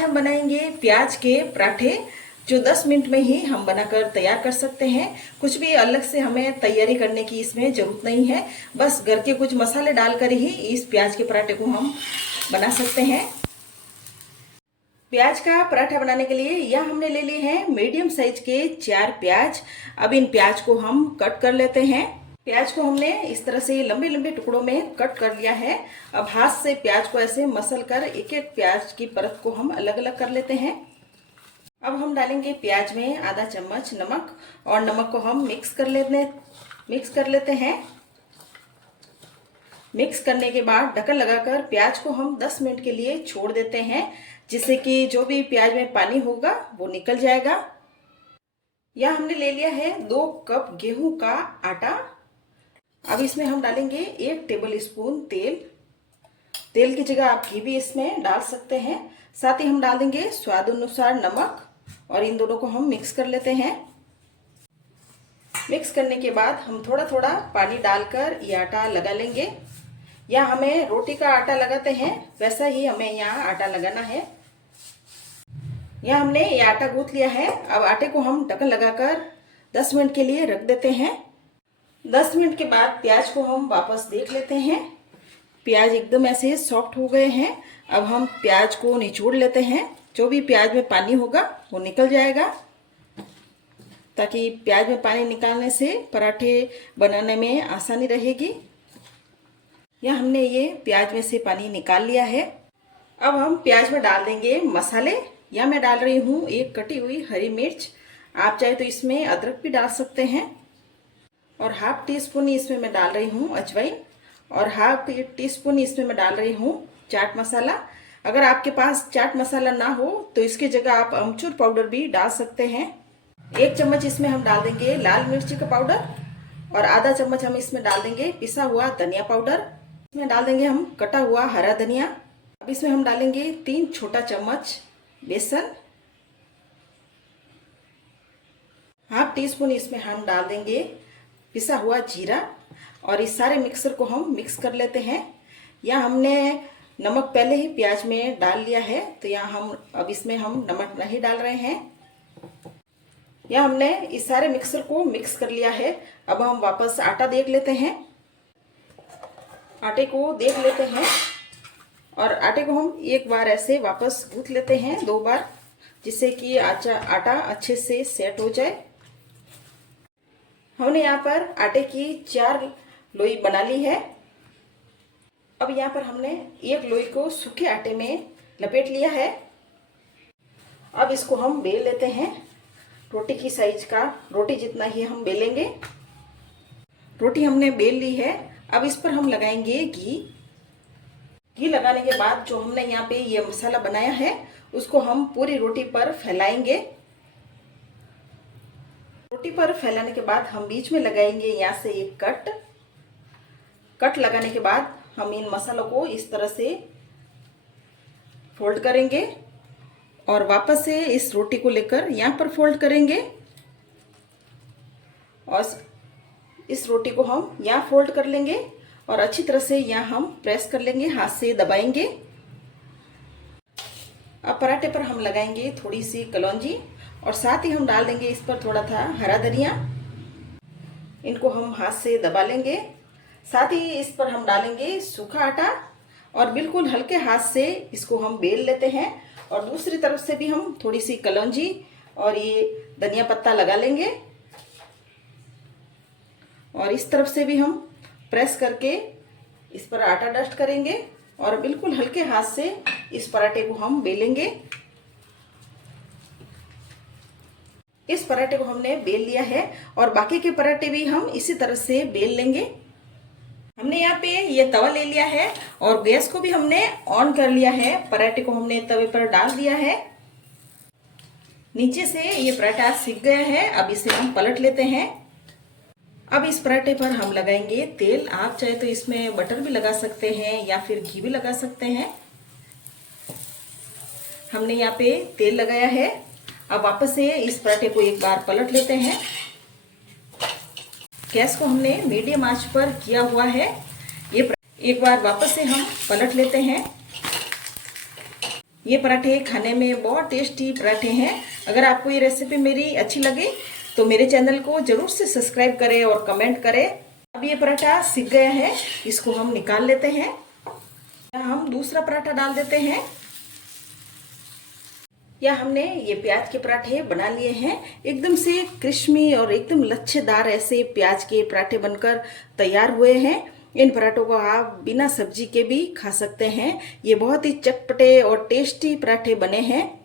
आज हम बनाएंगे प्याज के पराठे जो 10 मिनट में ही हम बनाकर तैयार कर सकते हैं। कुछ भी अलग से हमें तैयारी करने की इसमें ज़रूरत नहीं है। बस घर के कुछ मसाले डालकर ही इस प्याज के पराठे को हम बना सकते हैं। प्याज का पराठा बनाने के लिए यह हमने ले लिए हैं मीडियम साइज के 4 प्याज। अब इन प्याज को हम कट कर लेते हैं। प्याज को हमने इस तरह से लंबे लंबे टुकड़ों में कट कर लिया है। अब हाथ से प्याज को ऐसे मसल कर एक एक प्याज की परत को हम अलग अलग कर लेते हैं। अब हम डालेंगे प्याज में आधा चम्मच नमक और नमक को हम मिक्स कर लेते हैं। मिक्स करने के बाद ढक्कन लगाकर प्याज को हम 10 मिनट के लिए छोड़ देते हैं, जिससे कि जो भी प्याज में पानी होगा वो निकल जाएगा। यह हमने ले लिया है 2 कप गेहूं का आटा। अब इसमें हम डालेंगे 1 टेबल स्पून तेल की जगह आप घी भी इसमें डाल सकते हैं। साथ ही हम डाल देंगे स्वाद अनुसार नमक और इन दोनों को हम मिक्स कर लेते हैं। मिक्स करने के बाद हम थोड़ा थोड़ा पानी डालकर ये आटा लगा लेंगे। या हमें रोटी का आटा लगाते हैं वैसा ही हमें यहाँ आटा लगाना है। यहाँ हमने ये आटा गूंथ लिया है। अब आटे को हम ढक्कन लगाकर 10 मिनट के लिए रख देते हैं। 10 मिनट के बाद प्याज को हम वापस देख लेते हैं। प्याज एकदम ऐसे सॉफ्ट हो गए हैं। अब हम प्याज को निचोड़ लेते हैं। जो भी प्याज में पानी होगा वो निकल जाएगा, ताकि प्याज में पानी निकालने से पराठे बनाने में आसानी रहेगी। यह हमने ये प्याज में से पानी निकाल लिया है। अब हम प्याज में डाल देंगे मसाले। या मैं डाल रही हूँ 1 कटी हुई हरी मिर्च। आप चाहे तो इसमें अदरक भी डाल सकते हैं। और हाफ टी स्पून इसमें मैं डाल रही हूँ अजवाइन और हाफ टी स्पून इसमें मैं डाल रही हूँ चाट मसाला। अगर आपके पास चाट मसाला ना हो तो इसकी जगह आप अमचूर पाउडर भी डाल सकते हैं। 1 चम्मच इसमें हम डाल देंगे लाल मिर्ची का पाउडर और आधा चम्मच हम इसमें डाल देंगे पिसा हुआ धनिया पाउडर। इसमें डाल देंगे हम कटा हुआ हरा धनिया। अब इसमें हम डालेंगे 3 छोटा चम्मच बेसन। हाफ टी स्पून इसमें हम डाल देंगे पिसा हुआ जीरा और इस सारे मिक्सर को हम मिक्स कर लेते हैं। यहाँ हमने नमक पहले ही प्याज में डाल लिया है, तो यहाँ अब इसमें हम नमक नहीं डाल रहे हैं। यहाँ हमने इस सारे मिक्सर को मिक्स कर लिया है। अब हम वापस आटा देख लेते हैं। आटे को देख लेते हैं और आटे को हम एक बार ऐसे वापस गूंथ लेते हैं 2 बार, जिससे कि आटा अच्छे से सेट हो जाए। हमने यहाँ पर आटे की 4 लोई बना ली है। अब यहाँ पर हमने 1 लोई को सूखे आटे में लपेट लिया है। अब इसको हम बेल लेते हैं। रोटी की साइज का, रोटी जितना ही हम बेलेंगे। रोटी हमने बेल ली है। अब इस पर हम लगाएंगे घी लगाने के बाद जो हमने यहाँ पे ये मसाला बनाया है उसको हम पूरी रोटी पर फैलाएंगे। रोटी पर फैलाने के बाद हम बीच में लगाएंगे यहाँ से एक कट लगाने के बाद हम इन मसालों को इस तरह से फोल्ड करेंगे और वापस से इस रोटी को लेकर यहाँ पर फोल्ड करेंगे और इस रोटी को हम यहाँ फोल्ड कर लेंगे और अच्छी तरह से यहाँ हम प्रेस कर लेंगे, हाथ से दबाएंगे। अब पराठे पर हम लगाएंगे थोड़ी सी कलौंजी और साथ ही हम डाल देंगे इस पर थोड़ा था हरा धनिया। इनको हम हाथ से दबा लेंगे। साथ ही इस पर हम डालेंगे सूखा आटा और बिल्कुल हल्के हाथ से इसको हम बेल लेते हैं। और दूसरी तरफ से भी हम थोड़ी सी कलौंजी और ये धनिया पत्ता लगा लेंगे और इस तरफ से भी हम प्रेस करके इस पर आटा डस्ट करेंगे और बिल्कुल हल्के हाथ से इस पराठे को हम बेलेंगे। इस पराठे को हमने बेल लिया है और बाकी के पराठे भी हम इसी तरह से बेल लेंगे। हमने यहाँ पे ये तवा ले लिया है और गैस को भी हमने ऑन कर लिया है। पराठे को हमने तवे पर डाल दिया है। नीचे से ये पराठा सिक गया है। अब इसे हम पलट लेते हैं। अब इस पराठे पर हम लगाएंगे तेल। आप चाहे तो इसमें बटर भी लगा सकते हैं या फिर घी भी लगा सकते हैं। हमने यहाँ पे तेल लगाया है। अब वापस से इस पराठे को एक बार पलट लेते हैं। गैस को हमने मीडियम आंच पर किया हुआ है। ये एक बार वापस से हम पलट लेते हैं। ये पराठे खाने में बहुत टेस्टी पराठे हैं। अगर आपको ये रेसिपी मेरी अच्छी लगे तो मेरे चैनल को जरूर से सब्सक्राइब करें और कमेंट करें। अब ये पराठा सिक गया है, इसको हम निकाल लेते हैं। हम दूसरा पराठा डाल देते हैं। या हमने ये प्याज के पराठे बना लिए हैं। एकदम से क्रिस्पी और एकदम लच्छेदार ऐसे प्याज के पराठे बनकर तैयार हुए हैं। इन पराठों को आप बिना सब्जी के भी खा सकते हैं। ये बहुत ही चटपटे और टेस्टी पराठे बने हैं।